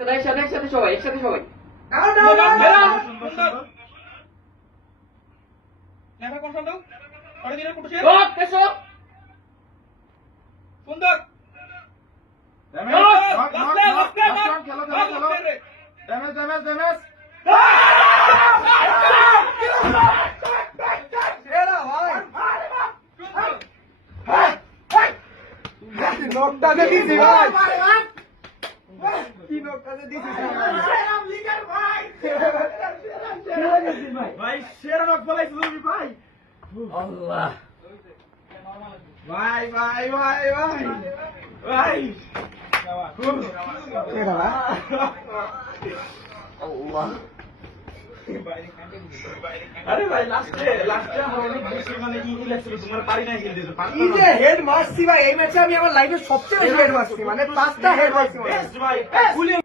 একসাথে সবাই সুন্দর নকটাতে দিছি ভাই কি নকটাতে দিছি ভাই শের নক বলাইছ তুমি ভাই আল্লাহ ভাই ভাই ভাই ভাই ভাই আল্লাহ আরে ভাই লাস্টে আমার অনেক বেশি মানে ই লাগছিল তোমার পারি না হিল দিতে পারি যে হেড মারছি ভাই এই ম্যাচে আমি আমার লাইফে সবচেয়ে বেশি হেড মারছি মানে 5টা হেড মারছি ভাই